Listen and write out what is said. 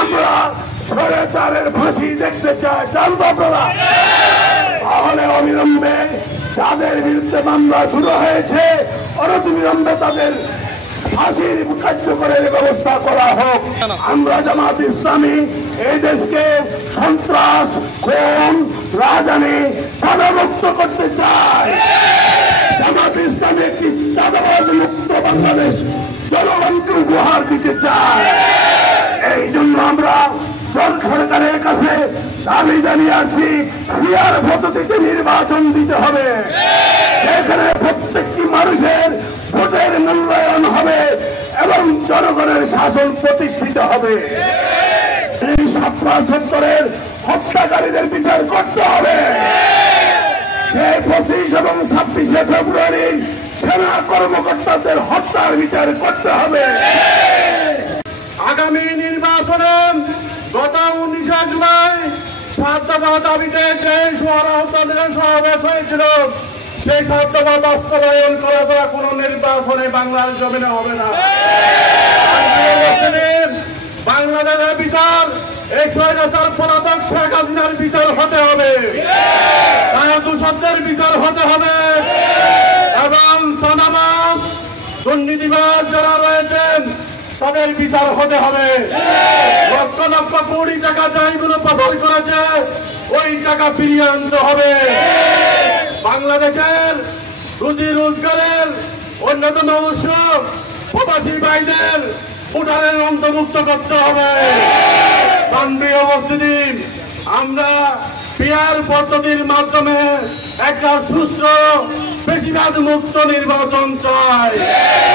আমরা স্বৈরাচারের ফাঁসি দেখতে চান তো আপনারা? তাহলে অবিলম্বে যাদের বিরুদ্ধে মামলা শুরু হয়েছে অনতিবিলম্বে তাদের ফাঁসির কার্যকরের ব্যবস্থা করা হোক। আমরা জামাত ইসলামী এই দেশকে সন্ত্রাস, খুন, রাজধানী চাঁদামুক্ত করতে চাই। জামাত ইসলামী একটি চাঁদাবাজ মুক্ত বাংলাদেশ জনগণকে উপহার দিতে চাই। এই জন্য আমরা সরকারের কাছে দাবি জানিয়ে আসছি, ক্লিয়ার পদ্ধতিতে নির্বাচন দিতে হবে। এখানে প্রত্যেকটি মানুষের ভোটের মূল্যায়ন হবে এবং জনগণের শাসন প্রতিষ্ঠিত হবে। এই ৭৭ হত্যাকারীদের বিচার করতে হবে। সে ২৫ এবং ২৬শে ফেব্রুয়ারি সেনা কর্মকর্তাদের হত্যার বিচার করতে হবে। আগামী নির্বাচনে গত 19 জুলাই ৭ দফা দাবিতে যে সোহরা হত্যাদের সমাবেশ হয়েছিল, সেই ৭ দফা বাস্তবায়ন করা ছাড়া কোন নির্বাচনে বাংলার জমিনে হবে না। বাংলাদেশের বিচার এই স্বৈরাচার পলাতক শেখ হাসিনার বিচার হতে হবে, দূষণদের বিচার হতে হবে এবং চাঁদাবাজ দুর্নীতিবাজ যারা রয়েছেন তাদের বিচার হতে হবে। লক্ষ লক্ষ কোটি টাকা যাইগুলো পাচার করেছে ওই টাকা ফিরিয়ে আনতে হবে। বাংলাদেশের রুজি রোজগারের অন্যতম উৎস প্রবাসী ভাইদের ভোটারের অন্তর্ভুক্ত করতে হবে। প্রিয় উপস্থিতি, আমরা পিআর পদ্ধতির মাধ্যমে একটা সুষ্ঠু বেশিরভাগ মুক্ত নির্বাচন চাই।